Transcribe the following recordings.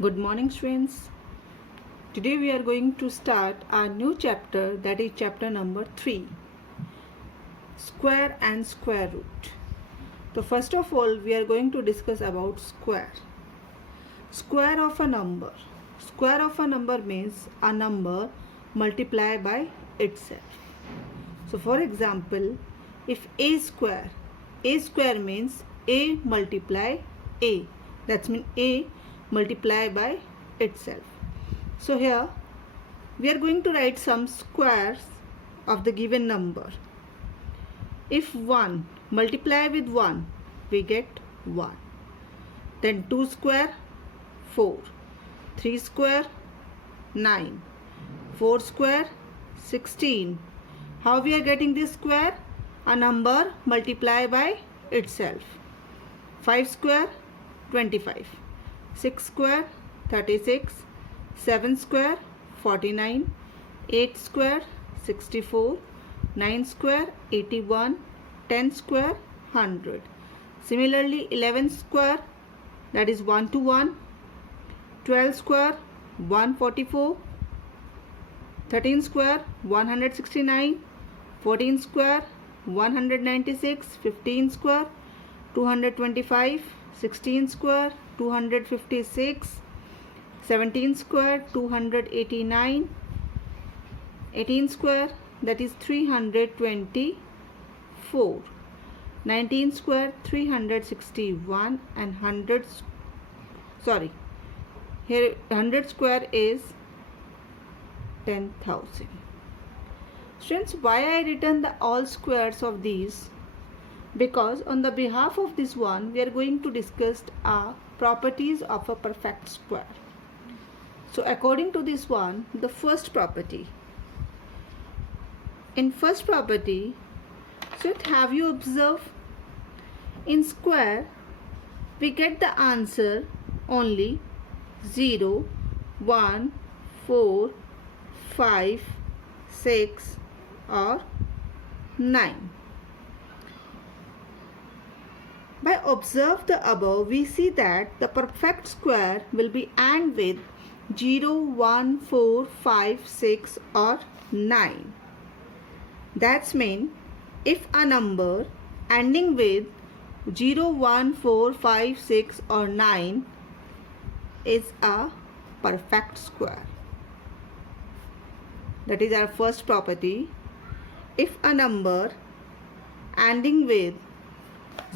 Good morning, students. Today we are going to start our new chapter, that is chapter number 3, square and square root. So first of all we are going to discuss about square. Square of a number. Square of a number means a number multiplied by itself. So for example, if a square means a multiply a. That means a multiply by itself. So here we are going to write some squares of the given number. If 1 multiply with 1, we get 1. Then 2 square 4, 3 square 9, 4 square 16. How we are getting this square? A number multiply by itself. 5 square 25, 6 square 36, 7 square 49, 8 square 64, 9 square 81, 10 square 100. Similarly 11 square, that is 1 to 1, 12 square 144, 13 square 169, 14 square 196, 15 square 225, 16 square 256, 17 square 289, 18 square, that is 324, 19 square 361, and 100 square is 10,000. Students, why I written the all squares of these? Because on the behalf of this one we are going to discuss properties of a perfect square. So according to this one, the first property. In first property, so have you observed, in square we get the answer only 0, 1, 4, 5, 6 or 9. By observe the above, we see that the perfect square will be AND with 0, 1, 4, 5, 6 or 9. That's mean if a number ending with 0, 1, 4, 5, 6 or 9 is a perfect square. That is our first property. If a number ending with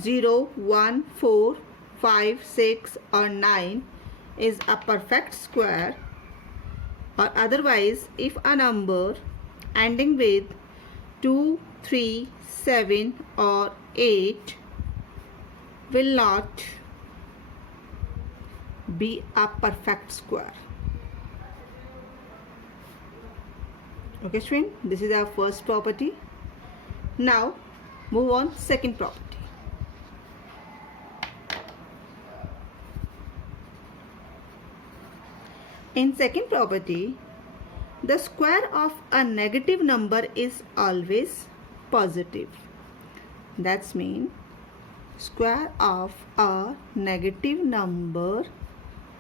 0, 1, 4, 5, 6 or 9 is a perfect square, or otherwise if a number ending with 2, 3, 7 or 8 will not be a perfect square. Okay, student, this is our first property. Now move on second property. In second property, the square of a negative number is always positive. That's mean square of a negative number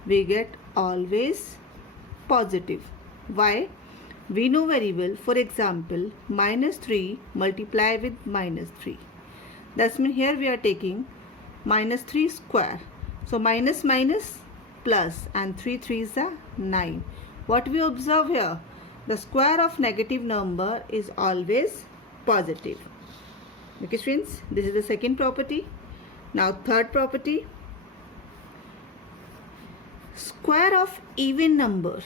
we get always positive. Why? We know very well, for example, minus 3 multiply with minus 3. That's mean here we are taking minus 3 square. So minus minus plus, and 3 3s are 9. What we observe here? The square of negative number is always positive. Okay, students, this is the second property. Now third property. Square of even number.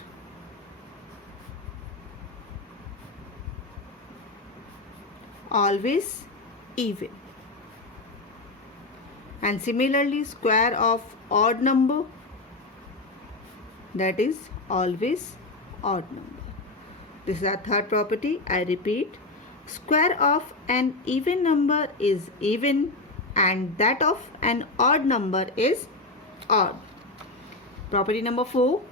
Always even. And similarly square of odd number, that is always odd number. This is our third property. I repeat, square of an even number is even and that of an odd number is odd. Property number 4.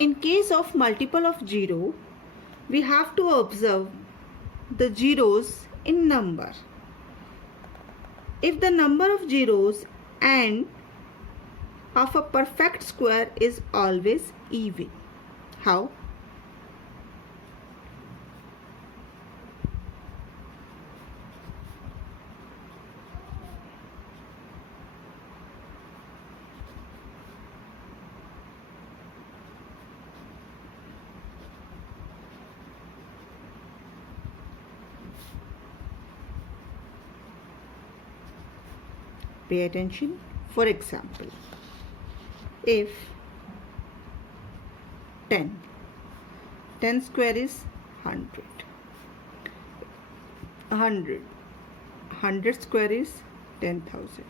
In case of multiple of 0, we have to observe the zeros in number. if the number of zeros and of a perfect square is always even. How? Pay attention. For example, if 10 square is 100, 100 square is 10,000.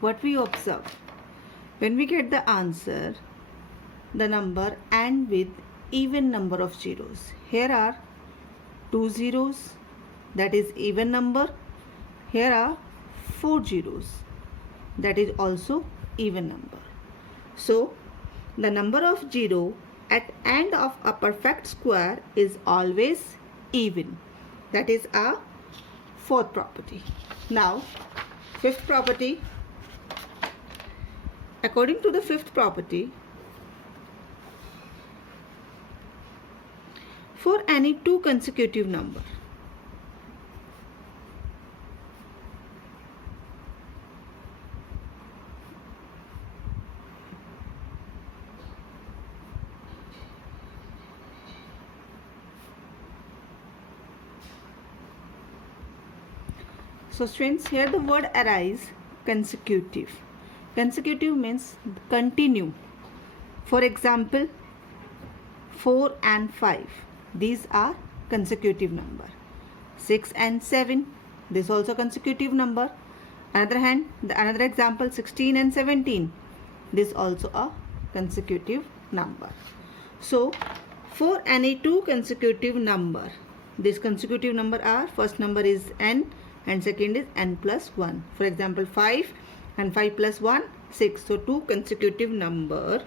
What we observe, when we get the answer, the number and with even number of zeros. Here are 2 zeros, that is even number. Here are 4 zeros, that is also even number. So the number of zero at end of a perfect square is always even. That is our fourth property. Now fifth property. According to the fifth property, for any two consecutive number, so students, here the word arise consecutive. Consecutive means continue. For example, 4 and 5, these are consecutive number. 6 and 7, this also consecutive number. Another example, 16 and 17, this also a consecutive number. So for any two consecutive number, this consecutive number are, first number is n and second is n plus 1. For example, 5 and 5 plus 1, 6. So two consecutive number.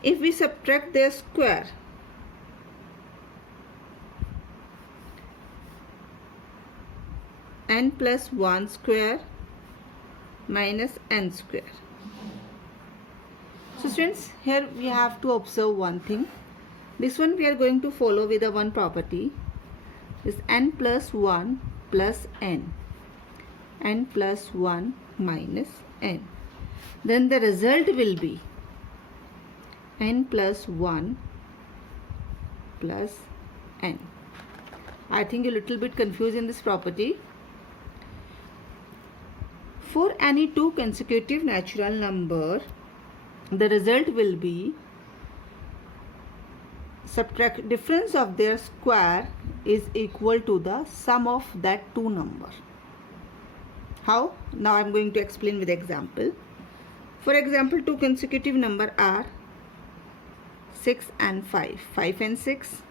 If we subtract their square, n plus 1 square minus n square. So students, here we have to observe one thing. This one we are going to follow with a one property, is n plus 1 plus n plus 1 minus n. Then the result will be n plus 1 plus n. I think you're a little bit confused in this property. For any two consecutive natural number, the result will be subtract difference of their square is equal to the sum of that two number. How? Now I am going to explain with example. For example, two consecutive number are 6 and 5. 5 and 6.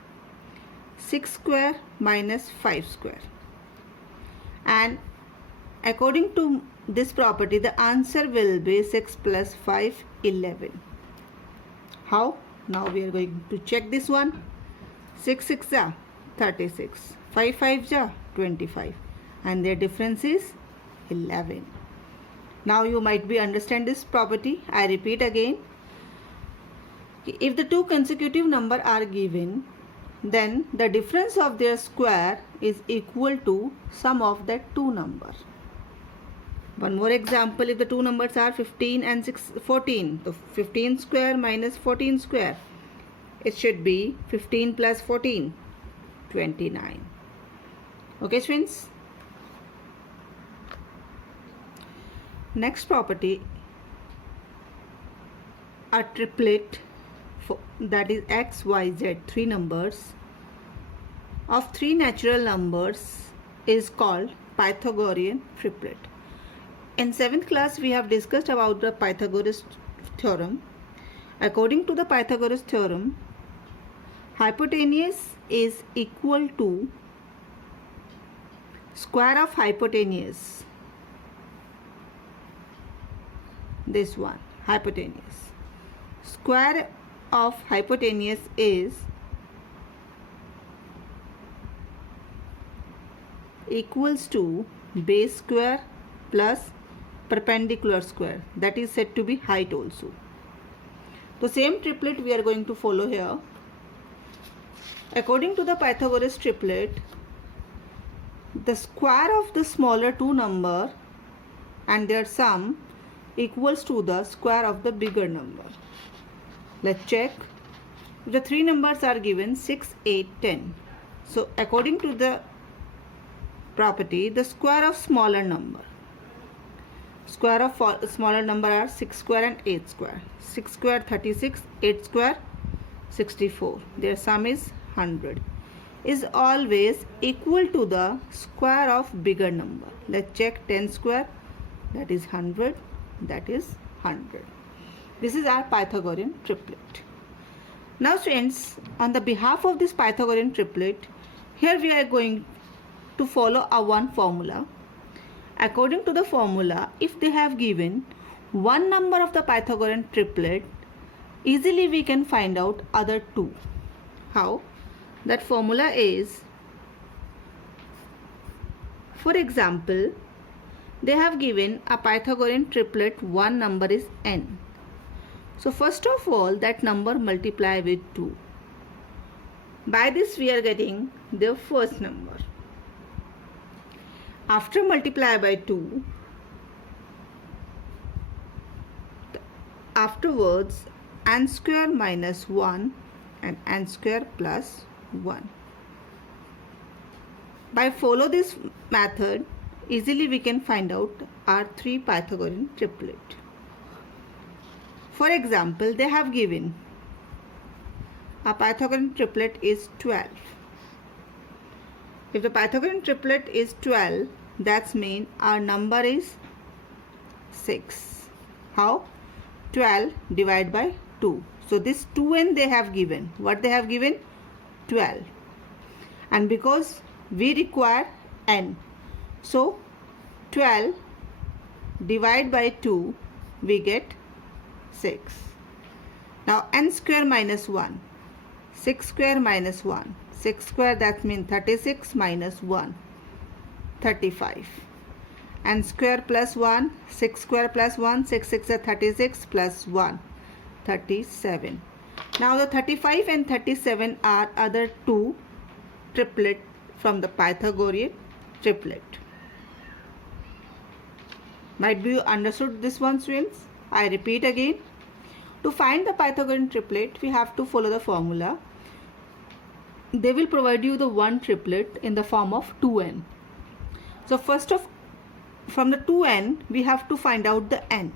6 square minus 5 square. And according to this property, the answer will be 6 plus 5, 11. How? Now we are going to check this one. 6 6 ja 36. 5 5 ja 25. And their difference is 11. Now you might be understand this property. I repeat again. If the two consecutive number are given, then the difference of their square is equal to sum of that two number. One more example, if the two numbers are 15 and 14, so 15 square minus 14 square, it should be 15 plus 14, 29. Okay, friends. Next property, a triplet, that is x, y, z, three numbers of three natural numbers is called Pythagorean Triplet. In 7th class, we have discussed about the Pythagoras Theorem. According to the Pythagoras Theorem, hypotenuse is equal to square of hypotenuse. This one, hypotenuse. Square of hypotenuse is equals to base square plus perpendicular square, that is said to be height also. The same triplet we are going to follow here. According to the Pythagoras triplet, the square of the smaller two number and their sum equals to the square of the bigger number. Let's check. The three numbers are given 6, 8, 10. So according to the property, the square of smaller number. Square of smaller number are 6 square and 8 square. 6 square 36, 8 square 64. Their sum is 100. Is always equal to the square of bigger number. Let's check. 10 square, that is 100, that is 100. This is our Pythagorean triplet. Now students, on the behalf of this Pythagorean triplet, here we are going to follow a one formula. According to the formula, if they have given one number of the Pythagorean triplet, easily we can find out other two. How? That formula is, for example, they have given a Pythagorean triplet, one number is n. So first of all, that number multiply with 2. By this we are getting the first number. After multiply by 2, afterwards n square minus 1 and n square plus 1. By follow this method, easily we can find out our three Pythagorean triplet. For example, they have given a Pythagorean triplet is 12. If the Pythagorean triplet is 12, that means our number is 6. How? 12 divided by 2. So this 2n they have given. What they have given? 12. And because we require n, so 12 divided by 2, we get 6. Now n square minus 1. 6 square minus 1. 6 square, that means 36 minus 1. 35. N square plus 1. 6 square plus 1. 6 6 are 36 plus 1. 37. Now the 35 and 37 are other two triplet from the Pythagorean triplet. Might be you understood this one, students? I repeat again. To find the Pythagorean triplet, we have to follow the formula. They will provide you the one triplet in the form of 2n. So first of, from the 2n, we have to find out the n.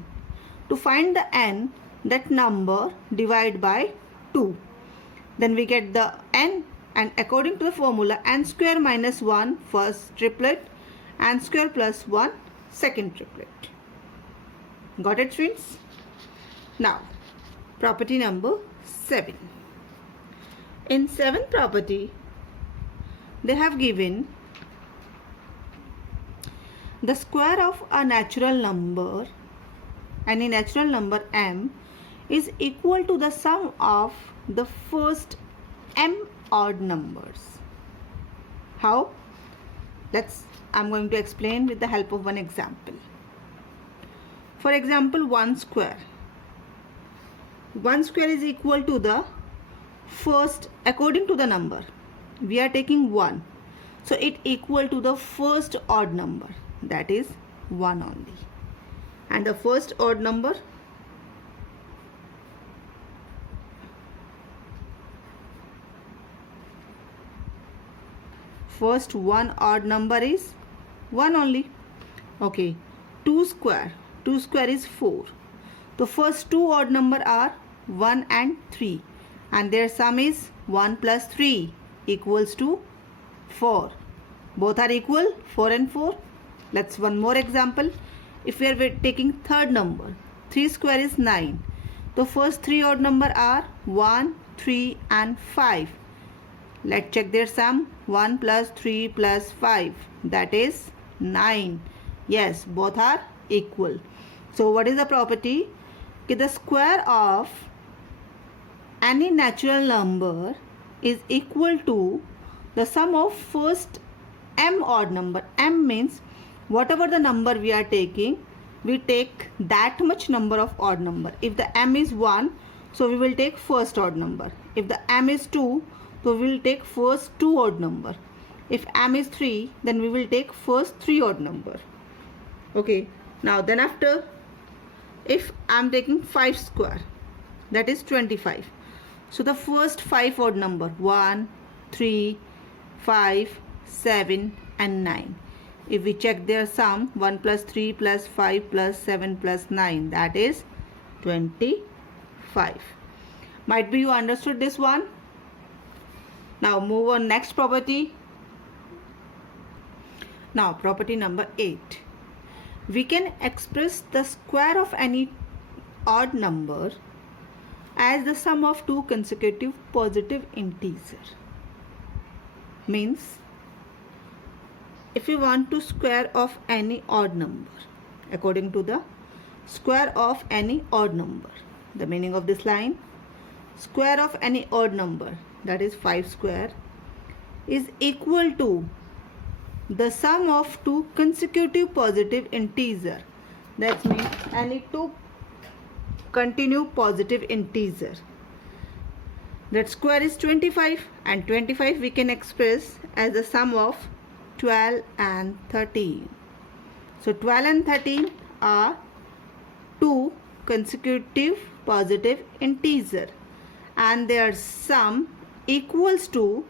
To find the n, that number divide by 2. Then we get the n, and according to the formula, n square minus 1 first triplet, n square plus 1 second triplet. Got it, students? Now, property number 7. In 7th property, they have given the square of a natural number, any natural number m, is equal to the sum of the first m odd numbers. How? I'm going to explain with the help of one example. For example, 1 square. 1 square is equal to the first, according to the number, we are taking 1. So it equal to the first odd number, that is 1 only. And the first odd number, first one odd number is 1 only. Okay, 2 square. 2 square is 4. The first two odd number are 1 and 3. And their sum is 1 plus 3 equals to 4. Both are equal, 4 and 4. Let's one more example. If we are taking third number, 3 square is 9. The first three odd number are 1, 3 and 5. Let's check their sum. 1 plus 3 plus 5, that is 9. Yes, both are equal. So what is the property? The square of any natural number is equal to the sum of first m odd number. M means whatever the number we are taking, we take that much number of odd number. If the m is 1, so we will take first odd number. If the m is 2, so we will take first 2 odd number. If m is 3, then we will take first 3 odd number. Okay, now then after, if I am taking 5 square, that is 25. So the first 5 odd number, 1, 3, 5, 7 and 9. If we check their sum, 1 plus 3 plus 5 plus 7 plus 9, that is 25. Might be you understood this one. Now move on next property. Now property number 8. We can express the square of any odd number as the sum of two consecutive positive integers. Means if we want to square of any odd number according to the square of any odd number, the meaning of this line, square of any odd number, that is 5 square, is equal to the sum of two consecutive positive integer. That means any two continue positive integer. That square is 25, and 25 we can express as the sum of 12 and 13. So 12 and 13 are two consecutive positive integer, and their sum equals to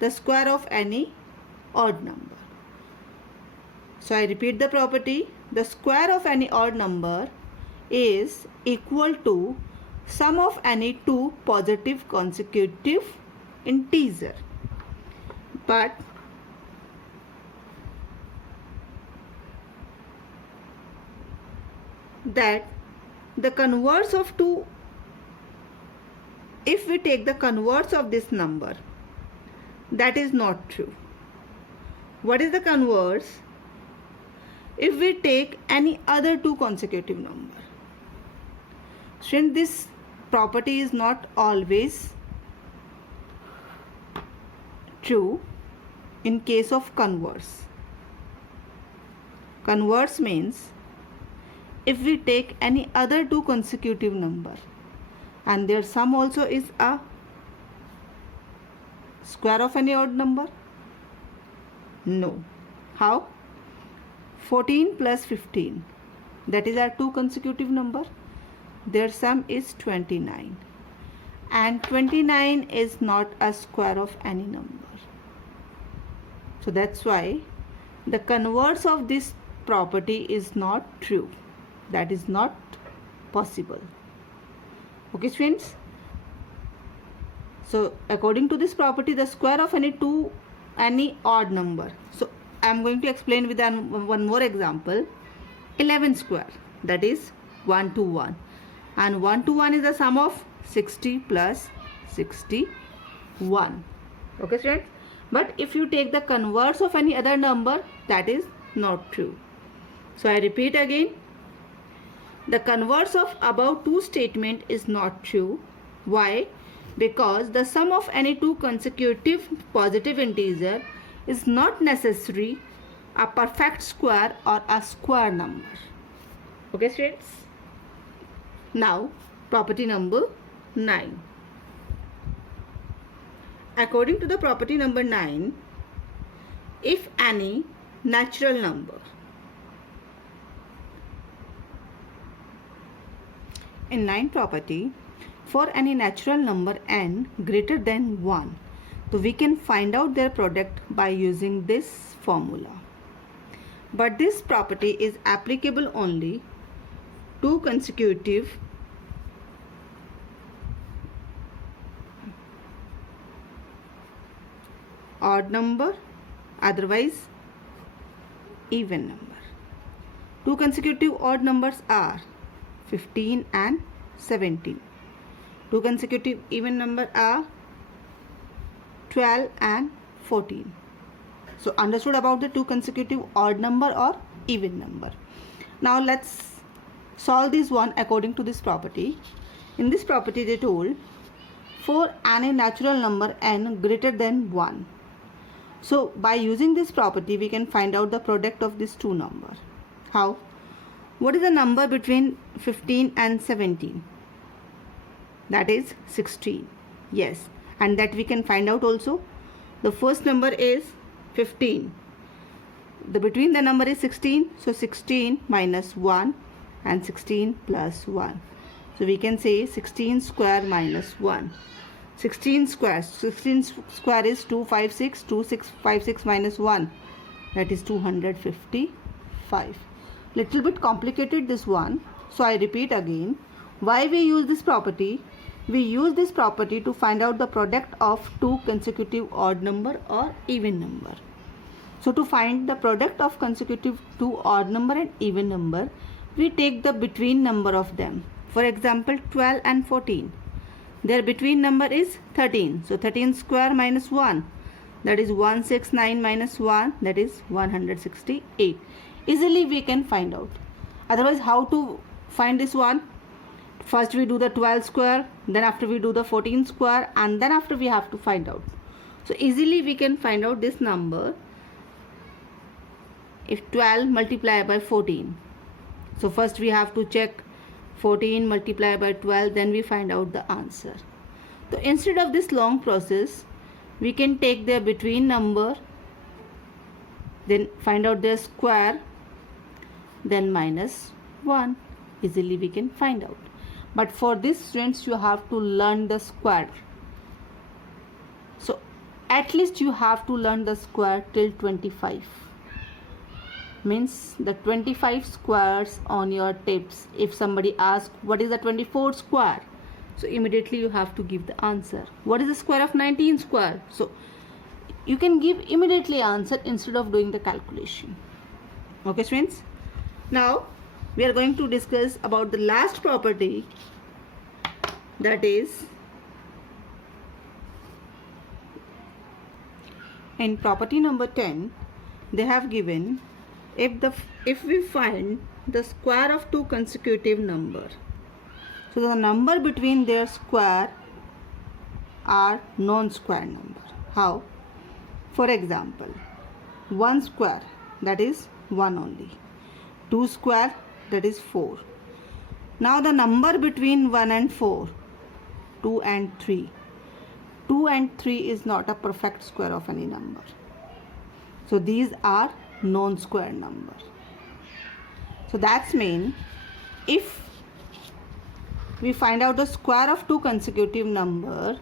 the square of any odd number. So I repeat the property. The square of any odd number is equal to sum of any two positive consecutive integer. But that the converse of two, if we take the converse of this number, that is not true. What is the converse? If we take any other two consecutive number. Since this property is not always true in case of converse. Converse means if we take any other two consecutive number and their sum also is a square of any odd number. No. How? 14 plus 15, that is our two consecutive number. Their sum is 29, and 29 is not a square of any number. So that's why the converse of this property is not true. That is not possible. Okay, friends. So according to this property, the square of any odd number. So I am going to explain with one more example. 11 square, that is 1 to 1, and 1 to 1 is the sum of 60 plus 61. Okay, students. But if you take the converse of any other number, that is not true. So I repeat again. The converse of above two statement is not true. Why? Because the sum of any two consecutive positive integer is not necessary a perfect square or a square number. Okay, students. Now property number 9. According to the property number 9, if any natural number, in 9 property, for any natural number n greater than 1, so we can find out their product by using this formula. But this property is applicable only to consecutive odd number, otherwise even number. Two consecutive odd numbers are 15 and 17. Two consecutive even number are 12 and 14. So understood about the two consecutive odd number or even number. Now let's solve this one according to this property. In this property they told for any natural number n greater than 1. So by using this property, we can find out the product of these two numbers. How? What is the number between 15 and 17? That is 16. Yes, and that we can find out also. The first number is 15. The between the number is 16. So 16 minus 1 and 16 plus 1. So we can say 16 square minus 1. 16 square is 256. 2656 minus 1. That is 255. Little bit complicated this one. So I repeat again. Why we use this property? We use this property to find out the product of two consecutive odd number or even number. So to find the product of consecutive two odd number and even number, we take the between number of them. For example, 12 and 14. Their between number is 13. So 13 square minus 1. That is 169 minus 1. That is 168. Easily we can find out. Otherwise, how to find this one? First we do the 12 square, then after we do the 14 square, and then after we have to find out. So easily we can find out this number if 12 multiplied by 14. So first we have to check 14 multiplied by 12, then we find out the answer. So instead of this long process, we can take their between number, then find out their square, then minus 1. Easily we can find out. But for this, students, you have to learn the square. So at least you have to learn the square till 25. Means the 25 squares on your tips. If somebody asks what is the 24 square, so immediately you have to give the answer. What is the square of 19 square? So you can give immediately answer instead of doing the calculation. Okay, friends. Now we are going to discuss about the last property, that is in property number 10 they have given if we find the square of two consecutive numbers, so the number between their square are non-square number. How? For example, 1 square, that is 1 only. 2 square, that is 4. Now the number between 1 and 4, 2 and 3. 2 and 3 is not a perfect square of any number. So these are non-square number. So that's mean if we find out the square of two consecutive number,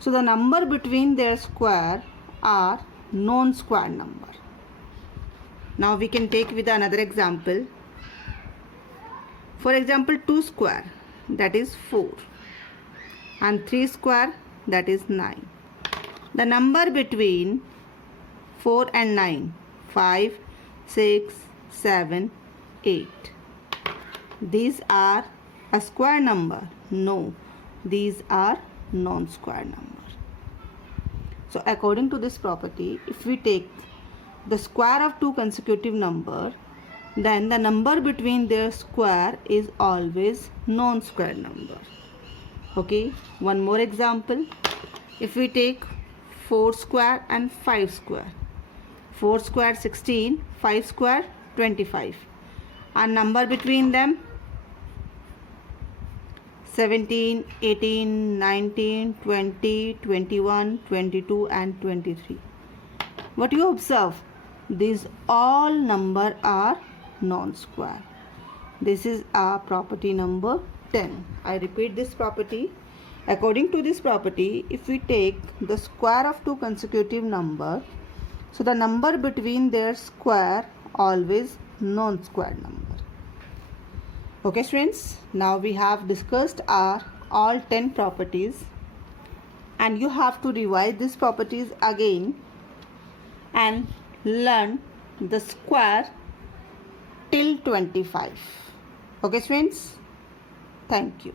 so the number between their square are non-square number. Now we can take with another example. For example, 2 square, that is 4, and 3 square, that is 9. The number between 4 and 9, 5, 6, 7, 8. These are a square number? No, these are non-square number. So according to this property, if we take the square of two consecutive number, then the number between their square is always non-square number. Okay, one more example. If we take 4 square and 5 square, 4 square 16, 5 square 25, and number between them 17, 18, 19, 20, 21, 22 and 23. What you observe? These all number are non-square. This is our property number 10. I repeat this property. According to this property, if we take the square of two consecutive number, so the number between their square always non-square number. Okay, friends, now we have discussed our all 10 properties, and you have to revise these properties again and learn the square till 25. Okay, friends, thank you.